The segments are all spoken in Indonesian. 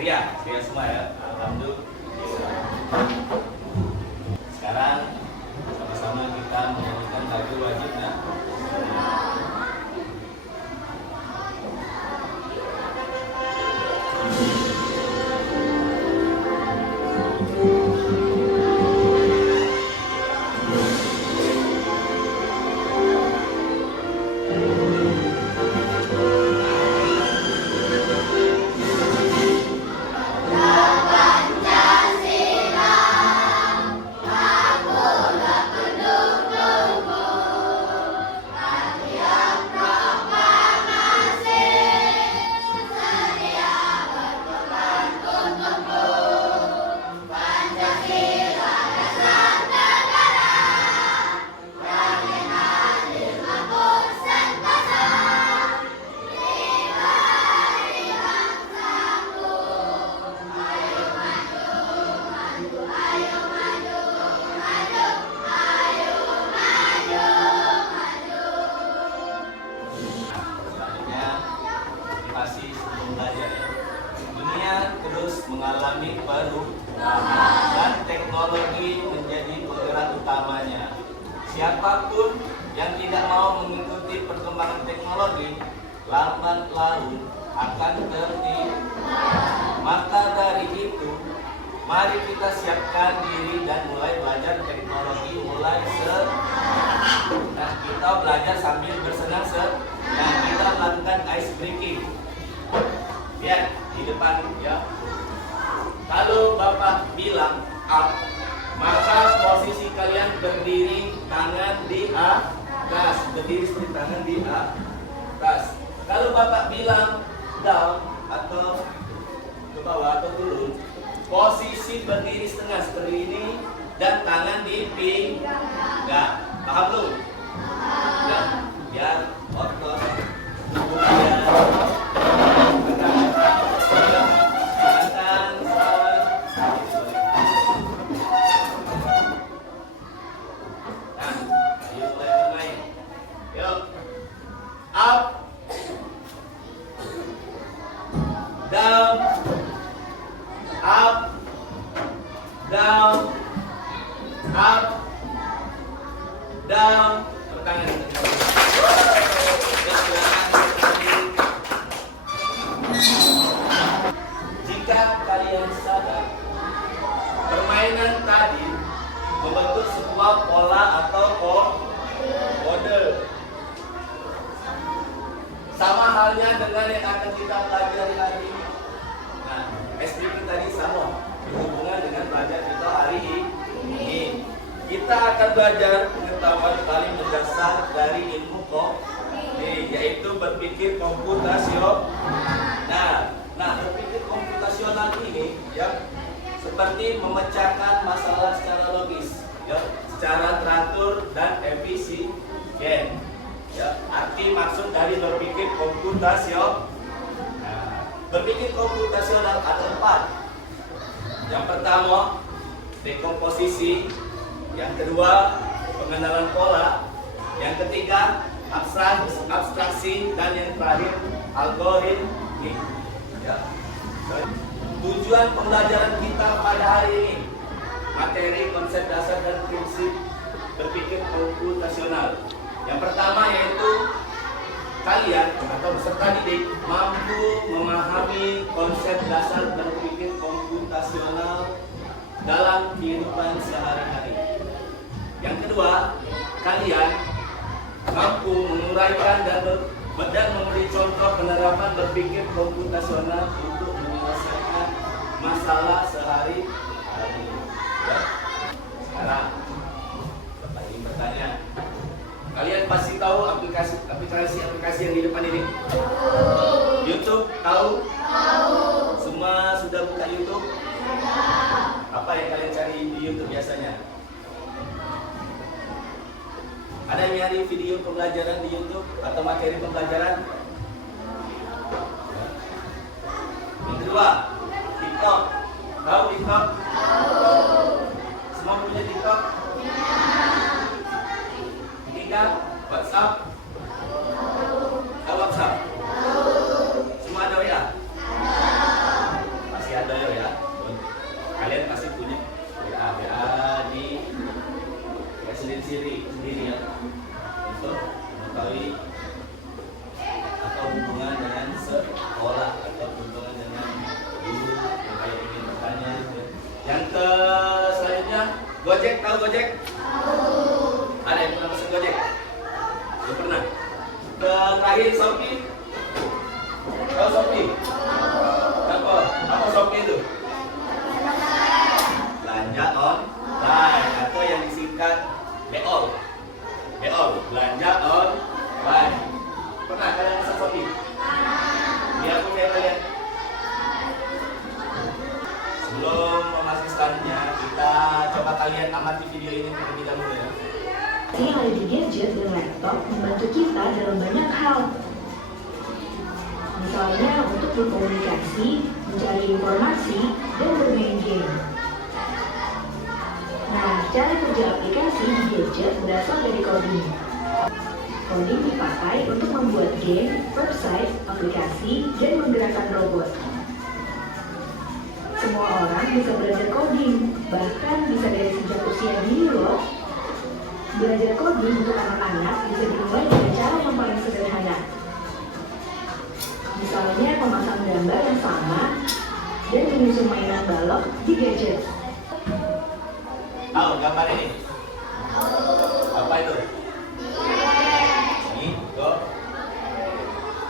ceria semua ya. Alhamdulillah. Sekarang sama-sama kita menyanyikan lagu wajibnya. Mengalami perubahan dan teknologi menjadi penggerak utamanya. Siapapun yang tidak mau mengikuti perkembangan teknologi, lambat laun akan tertipu. Maka dari itu, mari kita siapkan diri dan mulai belajar teknologi mulai Nah, kita belajar sambil bersenang-senang. Nah, kita lakukan ice breaking. Lihat di depan ya. Kalau Bapak bilang up, maka posisi kalian berdiri, tangan di atas, berdiri seperti tangan di atas. Kalau Bapak bilang down atau ke bawah atau turun, posisi berdiri setengah seperti ini dan tangan di pinggang. Paham belum? Ya, biar otot down, tangan. Jika kalian sadar, permainan tadi membentuk sebuah pola atau kode. Sama halnya dengan yang akan kita pelajari hari ini. Nah, SPP tadi sama berhubungan dengan pelajaran kita hari ini. Kita akan belajar pengetahuan paling mendasar dari ilmu yaitu berpikir komputasional. Nah, berpikir komputasional ini ya seperti memecahkan masalah secara logis, ya, secara teratur dan efisien. Ya, arti maksud dari berpikir komputasional. Nah, berpikir komputasional ada 4. Yang pertama, dekomposisi. Yang kedua, pengenalan pola. Yang ketiga, abstraksi. Dan yang terakhir, algoritmik. Ya. Tujuan pembelajaran kita pada hari ini, materi, konsep dasar, dan prinsip berpikir komputasional. Yang pertama yaitu kalian atau peserta didik mampu memahami konsep dasar berpikir komputasional dalam kehidupan sehari-hari. Yang kedua, kalian mampu menguraikan dan memberi contoh penerapan berpikir komputasional untuk menyelesaikan masalah sehari-hari. Ya. Sekarang, Bapak ingin bertanya, kalian pasti tahu aplikasi yang di depan ini? YouTube, tahu? Semua sudah buka YouTube? Apa yang kalian cari di YouTube biasanya? Ada yang nyari video pembelajaran di YouTube atau materi pembelajaran? Yang kedua, TikTok. Tahu TikTok? Semua punya TikTok? Ketiga, WhatsApp. Tahu WhatsApp? Semua ada WA? Masih Gojek, tahu Gojek? Ada yang pernah pesan Gojek? Belum pernah. Terakhir Shopee. Tahu Shopee? Apa Shopee itu? Belanja online atau yang disingkat BO. Belanja online. Pernah kalian pesan Shopee? Biar aku lihat. Sebelum memasuki selanjutnya, kita coba kalian amati video ini terlebih dahulu ya. Yang ada di gadget dan laptop membantu kita dalam banyak hal. Misalnya untuk berkomunikasi, mencari informasi, dan bermain game. Nah, cara kerja aplikasi di gadget berasal dari coding. Coding dipakai untuk membuat game, website, aplikasi, dan menggerakkan robot. Semua orang bisa belajar coding, bahkan bisa dari sejak usia dini loh. Belajar coding untuk anak-anak bisa dimulai dengan cara yang paling sederhana. Misalnya memasang gambar yang sama dan menyusun mainan balok di gadget. Tahu gambar ini? Apa itu? Ini, tuh.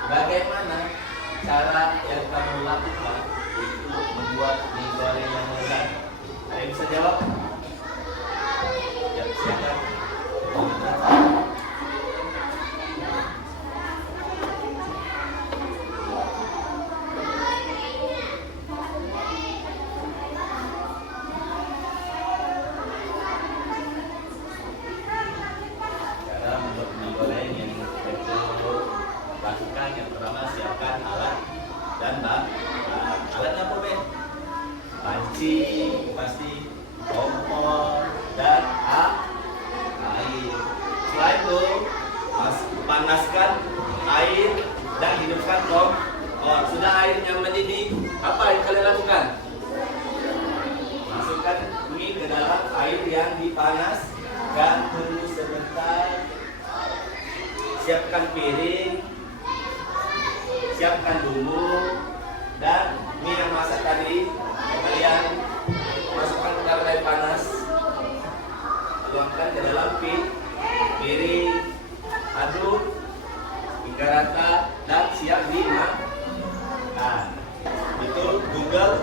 Bagaimana cara yang kamu lakukan untuk membuat mie goreng yang lezat? Ada yang bisa jawab? Ya, silakan. Cara membuat mie goreng yang betul lakukan, yang pertama siapkan alat dan alatnya apa, Ben? Panci, pasti kompor dan air. Setelah itu panaskan air dan hidupkan kompor. Sudah airnya mendidih, apa yang kalian lakukan? Masukkan mie ke dalam air yang dipanaskan, tunggu sebentar. Siapkan piring, siapkan bumbu, dan mie yang masak tadi kalian masukkan ke dalam air panas, tuangkan ke dalam piring, aduk hingga rata dan siap dimakan. Itu Google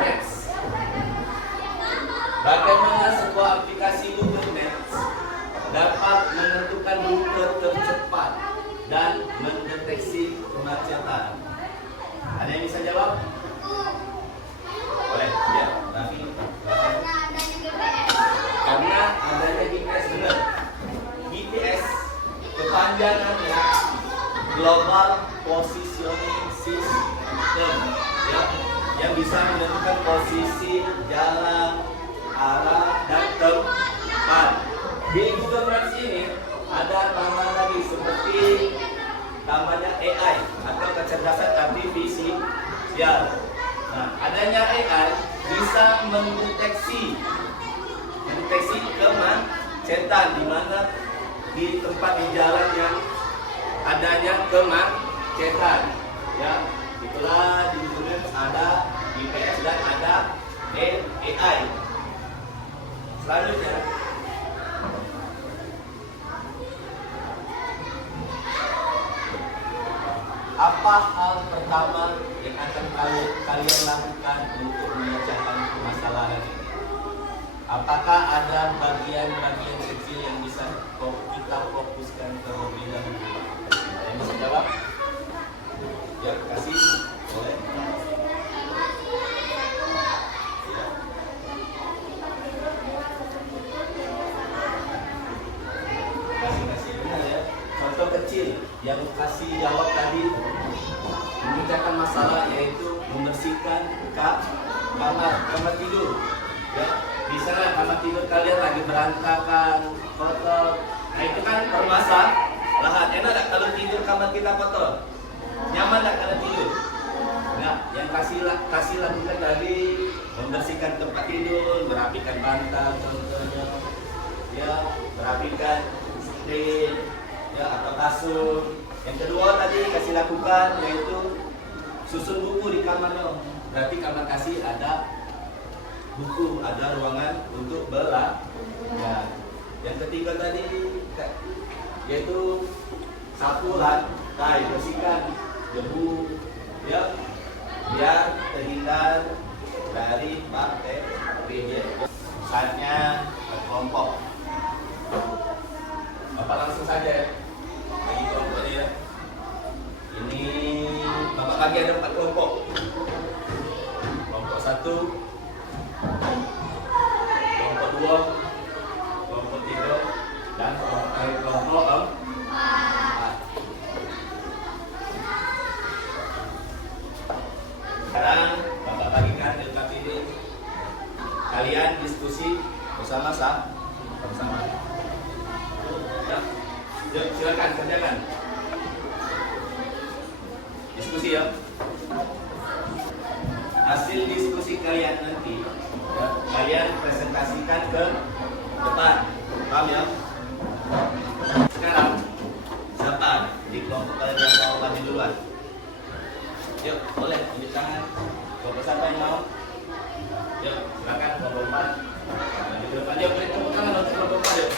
Maps. Bagaimana sebuah aplikasi Google Maps dapat menentukan rute tercepat dan mendeteksi kemacetan? Ada yang bisa jawab? Boleh, ya. Tapi karena adanya GPS, benar. GPS kepanjangannya Global Positioning System, ya, yang bisa menentukan posisi, jalan, arah, dan tempat. Di Google Maps ini ada tambahan lagi seperti namanya AI atau kecerdasan artifisial. Nah, adanya AI bisa mendeteksi kemacetan di mana di tempat di jalan yang adanya kemacetan. Ya, itulah di Google Maps ada GPS dan ada AI. Selanjutnya, apa hal pertama yang akan kalian lakukan untuk memecahkan permasalahan ini? Apakah ada bagian-bagian kecil yang bisa kita fokuskan terlebih dahulu? Yang bisa jawab? Ya, kasih. Boleh. Ya. Kasih benar ya. Contoh kecil yang kasih jawab tadi memecahkan masalah yaitu membersihkan kamar tidur. Ya, di sana kamar tidur kalian lagi berantakan, kotor. Nah, itu kan permasalahan. Enak tak kalau tidur kamar kita kotor? Nyaman tak kalau tidur? Nah, yang kasih lakukan tadi membersihkan tempat tidur, merapikan bantal contohnya, ya, merapikan screen, ya, atau kasur. Yang kedua tadi kasih lakukan yaitu susun buku di kamarnya. Berarti kamar kasih ada buku, ada ruangan untuk belajar. Yang ketiga tadi yaitu sapu lantai, bersihkan debu ya, biar terhindar dari bakteri. Saatnya berkelompok. Bapak langsung saja ya, bagi kelompok ya. Ini Bapak bagi ada 4 kelompok. Kelompok 1, kelompok 2, kelompok 3, dan kelompok 4. Sekarang Bapak bagikan LKPD. Kalian diskusi bersama-sama. Ya, silakan kerjakan. Diskusi ya. Hasil diskusi kalian nanti ya, kalian presentasikan ke depan. Paham ya? Sekarang siapa di kelompok kalian yang mau maju duluan? Yuk, boleh tunjuk tangan. Kelompok siapa yang mau? Yuk, silakan kelompok 4. Maju ke depan. Yuk, beri tepuk tangan untuk kelompok 4 yuk.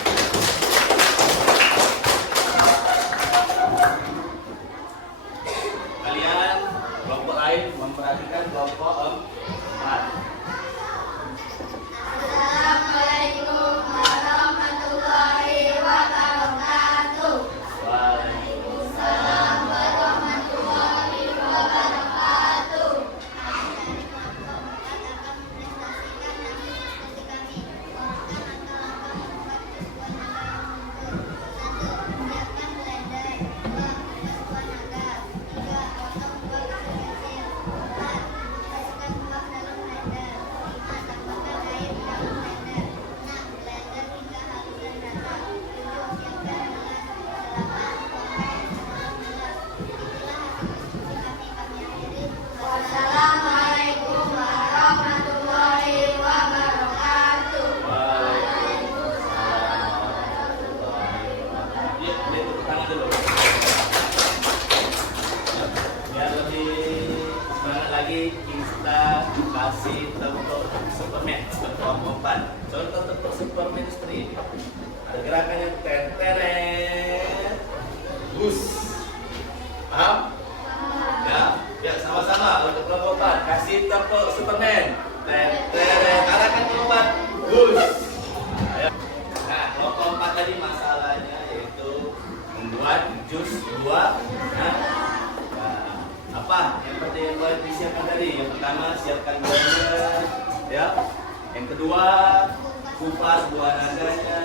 Kalian kelompok lain memperhatikan kelompok 4. Assalamualaikum warahmatullahi wabarakatuh. Waalaikumsalam. Warahmatullahi wabarakatuh. Wassalamualaikum warahmatullahi wabarakatuh. Yuk, beri tepuk tangan dulu. Biar lebih semangat lagi, kita kasih tepuk Superman untuk kelompok 4. Contoh tepuk Superman istri. Ada gerakannya teret, bus. Paham? Ya, sama-sama untuk kelompok 4. Kasih tepuk Superman. Teret, arahkan kelompok 4. Bus. Ayo. Nah, kelompok 4 tadi masalahnya yaitu membuat jus buah. Nah, apa yang penting yang disiapkan tadi? Yang pertama, siapkan blender, ya. Yang kedua, kupas buah naganya.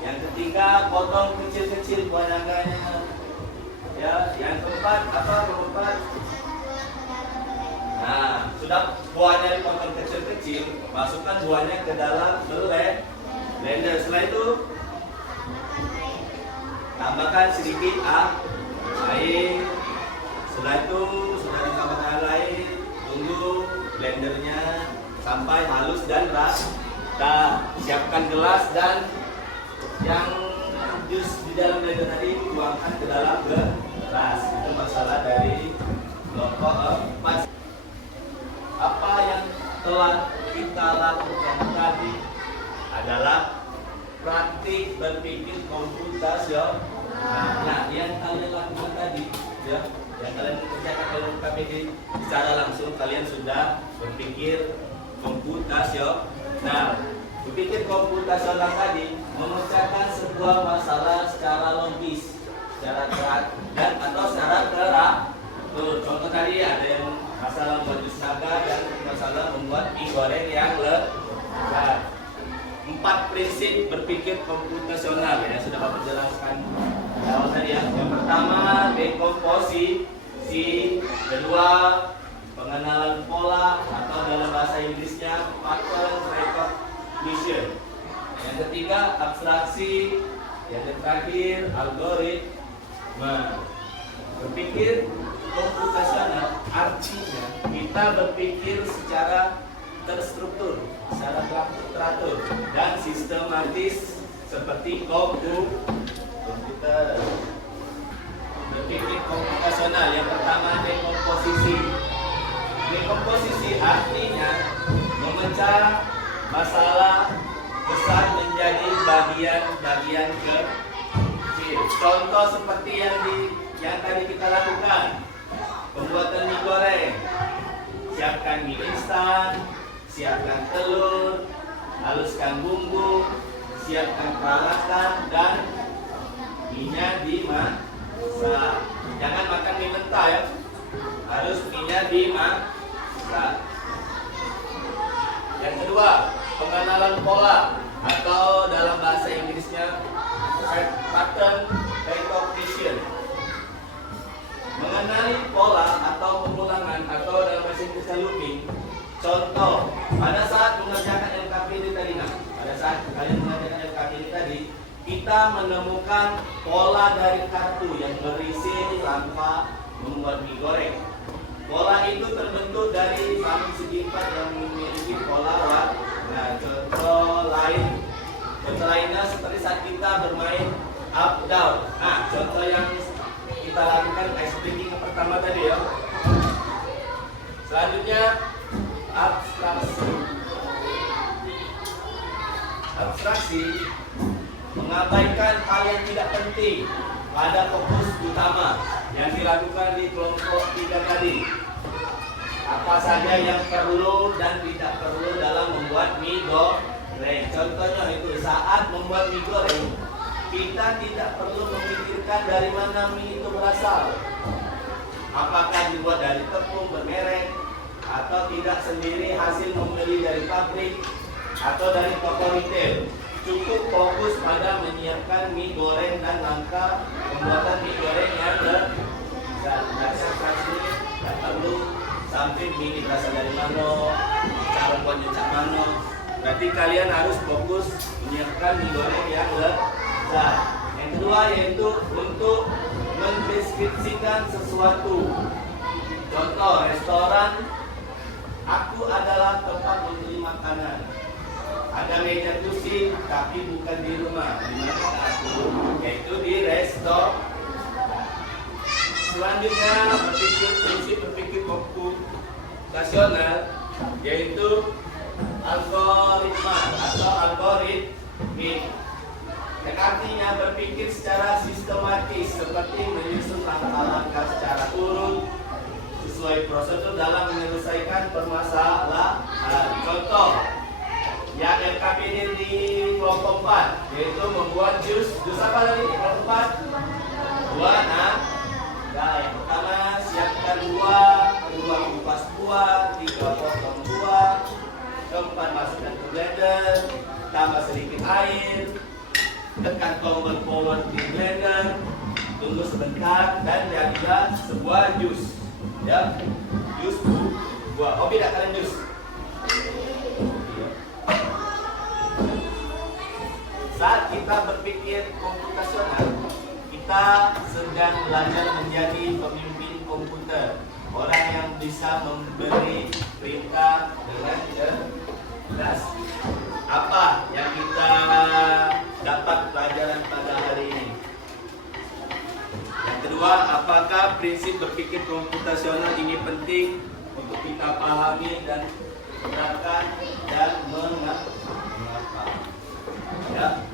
Yang ketiga, potong kecil-kecil buah naganya. Ya, yang keempat apa? Keempat. Nah, sudah buahnya dipotong kecil-kecil, masukkan buahnya ke dalam blender. Setelah itu, tambahkan sedikit air. Setelah itu sudah ditambahkan air, tunggu blendernya sampai halus dan rata. Siapkan gelas dan yang jus di dalam blender tadi tuangkan ke dalam gelas. Itu masalah dari kelompok 4. Apa yang telah kita lakukan tadi adalah praktik berpikir komputasional. Nah, yang kalian lakukan tadi, ya, yang kalian kerjakan dalam KPD secara langsung, kalian sudah berpikir komputasional. Nah, berpikir komputasional tadi memecahkan sebuah masalah secara logis, secara dan atau secara teratur. Contoh tadi ada yang masalah membuat jus naga dan masalah membuat mie goreng yang lezat. 4 prinsip berpikir komputasional ya, sudah Bapak jelaskan awal tadi ya. Yang pertama, dekomposisi. Kedua, pengenalan pola atau dalam bahasa Inggrisnya pattern recognition. Yang ketiga, abstraksi. Yang terakhir, algoritma. Berpikir komputasional artinya kita berpikir secara terstruktur, secara teratur dan sistematis seperti komputer. Berpikir komputasional yang pertama dekomposisi. Dekomposisi artinya memecah masalah besar menjadi bagian-bagian kecil. Contoh seperti yang tadi kita lakukan, pembuatan mie goreng. Siapkan mie instan, siapkan telur, haluskan bumbu, siapkan peralatan, dan mie-nya dimasak. Jangan makan mie mentah ya, harus mie-nya dimasak. Yang kedua, pengenalan pola atau dalam bahasa Inggrisnya pattern recognition. Mengenali pola atau pengulangan atau dalam bahasa Inggrisnya looping. Contoh, pada saat mengerjakan LKPD tadi, pada saat kalian mengerjakan LKPD tadi, kita menemukan pola dari kartu yang berisi langkah membuat mie goreng. Pola itu terbentuk dari saling segi empat yang memiliki pola warna. Contoh lainnya seperti saat kita bermain up down. Nah, contoh yang kita lakukan ice breaking yang pertama tadi ya. Selanjutnya abstraksi. Abstraksi mengabaikan hal yang tidak penting pada fokus utama yang dilakukan di kelompok 3 tadi. Apa saja yang perlu dan tidak perlu dalam membuat mie goreng. Contohnya itu saat membuat mie goreng, kita tidak perlu memikirkan dari mana mie itu berasal. Apakah dibuat dari tepung bermerek atau tidak sendiri hasil membeli dari pabrik atau dari toko retail. Cukup fokus pada menyiapkan mie goreng dan langkah pembuatan mie goreng yang abstraksi. Tidak perlu sampai mie berasal dari mana, cara buatnya cak mana. Berarti kalian harus fokus menyiapkan mie goreng yang lezat. Yang kedua yaitu untuk mendeskripsikan sesuatu. Contoh restoran, aku adalah tempat membeli makanan. Ada meja kursi, tapi bukan di rumah. Di mana aku? Yaitu di restoran. Selanjutnya prinsip berpikir komputasional, yaitu algoritma atau algoritmik. Yang artinya berpikir secara sistematis seperti menyusun langkah-langkah secara urut sesuai prosedur dalam menyelesaikan permasalahan. Contoh yang LKPD di kelompok 4 yaitu membuat jus apa tadi di kelompok 4? Buah nangka. Yang pertama siapkan buah, kedua kupas buah, 3 potong buah, keempat masukkan ke blender, tambah sedikit air, tekan tombol power di blender, tunggu sebentar dan jadilah sebuah jus. Ya, jus buah. Oh beda kalian jus. Saat kita berpikir komputasional, kita sedang belajar menjadi pemimpin komputer, orang yang bisa memberi perintah dengan jelas. Apa yang kita dapat pelajaran pada hari ini? Yang kedua, apakah prinsip berpikir komputasional ini penting untuk kita pahami dan terapkan dan mengapa? Ya.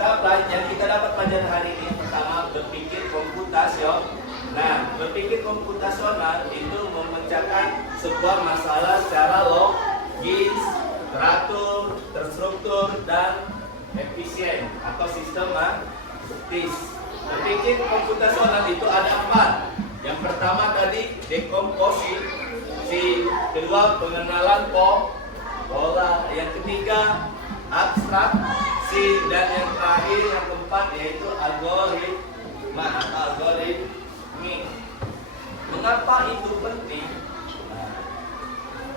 Kita dapat pelajaran hari ini pertama berpikir komputasional. Nah, berpikir komputasional itu memecahkan sebuah masalah secara logis, teratur, terstruktur, dan efisien atau sistematis. Berpikir komputasional itu ada 4. Yang pertama tadi dekomposisi, kedua pengenalan pola, yang ketiga abstraksi, dan yang terakhir yang keempat yaitu algoritma atau algoritmik. Mengapa itu penting?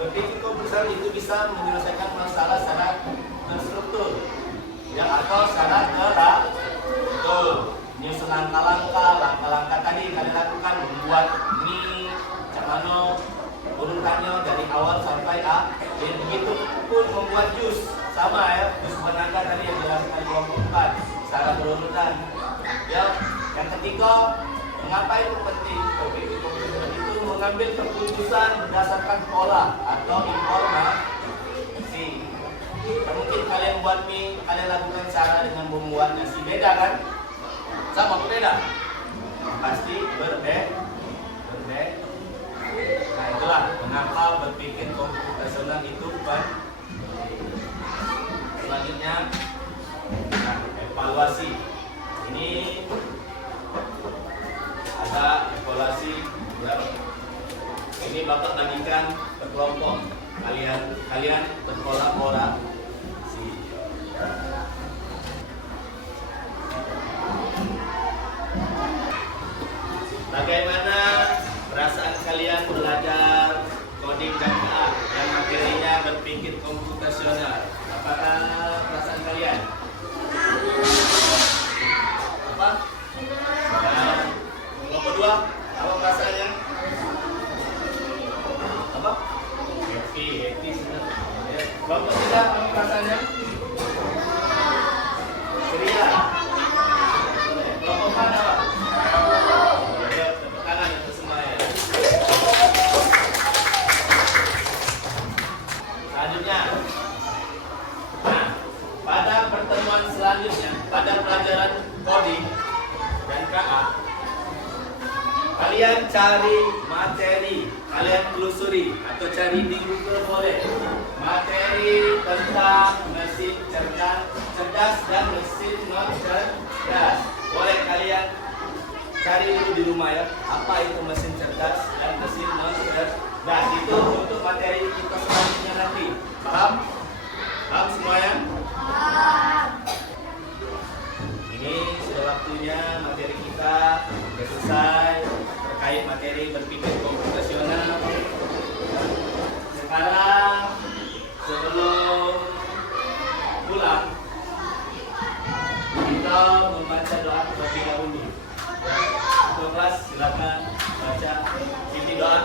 Berpikir komputasional itu bisa menyelesaikan masalah secara terstruktur, ya, atau secara teratur. Menyusun langkah-langkah tadi kalian lakukan, membuat mie, cemano, urutannya dari awal sampai akhir. Begitu pun membuat jus, sama ya, jus penangga tadi yang dilakukan di kelompok 4 secara berurutan. Ya, yang ketiga, mengapa itu penting? Berpikir komputasional itu mengambil keputusan berdasarkan pola atau informasi. Mungkin kalian buat mie, kalian lakukan cara dengan membuat nasi, beda kan? Sama atau beda? Pasti berbeda. Nah itulah mengapa berpikir komputasional itu penting. Selanjutnya, nah, evaluasi. Ini ada evaluasi ya. Ini Bapak bagikan ke kelompok kalian berkolaborasi. Bagaimana perasaan kalian belajar coding dan KA yang materinya berpikir komputasional? Apakah perasaan kalian? Apa? Nah, kelompok 2, apa perasaannya? Apa? Happy senang. Ya. Kelompok 3, apa perasaannya? Ceria. Kelompok 4 apa? Ya, tepuk tangan untuk semua ya. Selanjutnya, nah, pada pertemuan selanjutnya, pada pelajaran coding dan KA, kalian cari materi, kalian telusuri atau cari di Google boleh. Materi tentang mesin cerdas dan mesin non cerdas. Boleh kalian cari dulu di rumah ya, apa itu mesin cerdas dan mesin non cerdas. Nah, itu untuk materi kita selanjutnya nanti. Paham? Paham semuanya? Ini sudah waktunya materi kita sudah selesai terkait materi berpikir komputasional. Sekarang sebelum pulang kita membaca doa terlebih dahulu. Untuk kelas silakan baca inti doa.